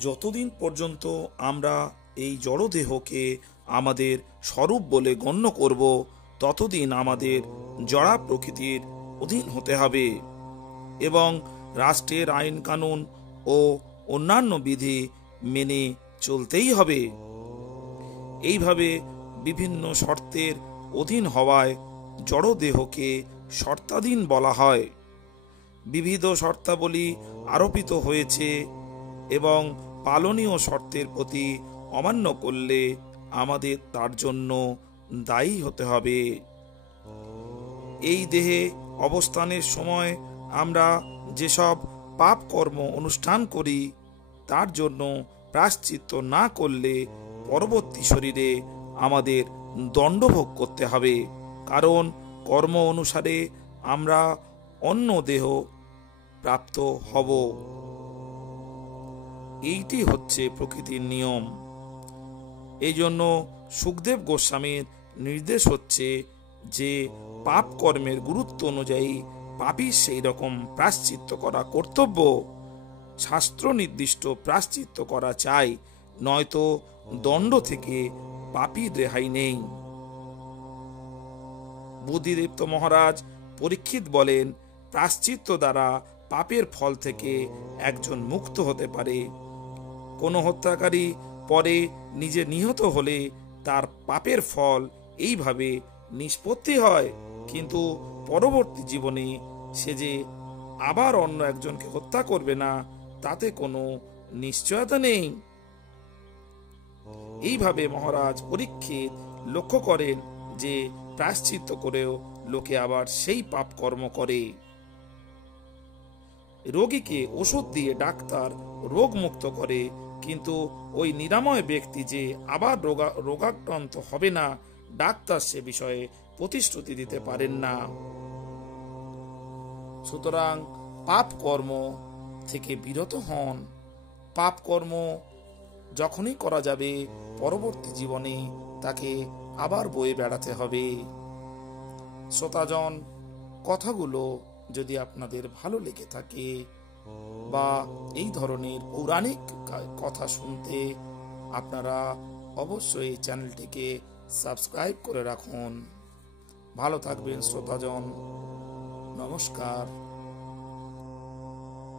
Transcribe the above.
যতদিন পর্যন্ত আমরা এই জড়দেহকে আমাদের স্বরূপ বলে গণ্য করব, ততদিন আমাদের জড়া প্রকৃতির অধীন হতে হবে এবং রাষ্ট্রের আইন কানুন ও অন্যান্য বিধি মেনে চলতেই হবে। এইভাবে বিভিন্ন শর্তের অধীন হওয়ায় জড়দেহকে শর্তাধীন বলা হয়। বিবিধ শর্তাবলী আরোপিত হয়েছে এবং পালনীয় শর্তের প্রতি অমান্য করলে আমাদের তার জন্য দায়ী হতে হবে। এই দেহে অবস্থানের সময় আমরা যেসব পাপ কর্ম অনুষ্ঠান করি, তার জন্য প্রায়শ্চিত্ত না করলে পরবর্তী শরীরে আমাদের দণ্ডভোগ করতে হবে, কারণ কর্ম অনুসারে আমরা অন্য দেহ প্রাপ্ত হব। এইটি হচ্ছে প্রকৃতির নিয়ম। এই জন্য সুখদেব গোস্বামীর নির্দেশ হচ্ছে যে পাপ কর্মের গুরুত্ব অনুযায়ী পাপীর সেই রকম প্রায়শ্চিত্ত করা কর্তব্য। শাস্ত্র নির্দিষ্ট প্রায়শ্চিত্ত করা চাই, নয়তো দণ্ড থেকে পাপীর রেহাই নেই। বুদ্ধিদীপ্ত মহারাজ পরীক্ষিত বলেন, প্রায়শ্চিত্ত দ্বারা পাপের ফল থেকে একজন মুক্ত হতে পারে। কোনো হত্যাকারী পরে নিজে নিহত হলে তার পাপের ফল এইভাবে নিষ্পত্তি হয়, কিন্তু পরবর্তী জীবনে সে যে আবার অন্য একজনকে হত্যা করবে না, তাতে কোনো নিশ্চয়তা নেই। এইভাবে মহারাজ পরীক্ষিত লক্ষ্য করেন যে প্রায়শ্চিত্ত করেও লোকে আবার সেই পাপ কর্ম করে। রোগীকে ওষুধ দিয়ে ডাক্তার রোগ মুক্ত করে, কিন্তু ওই নিরাময় ব্যক্তি যে আবার রোগাক্রান্ত হবে না, ডাক্তার সে বিষয়ে প্রতিশ্রুতি দিতে পারেন না। সুতরাং পাপ কর্ম থেকে বিরত হন। পাপ কর্ম যখনই করা যাবে, পরবর্তী জীবনে তাকে আবার বয়ে বেড়াতে হবে। শ্রোতাজন, কথাগুলো যদি আপনাদের ভালো লেগে থাকে বা এই ধরনের পৌরাণিক কথা শুনতে, আপনারা অবশ্যই চ্যানেলটিকে সাবস্ক্রাইব করে রাখুন। ভালো থাকবেন শ্রোতাজন। নমস্কার।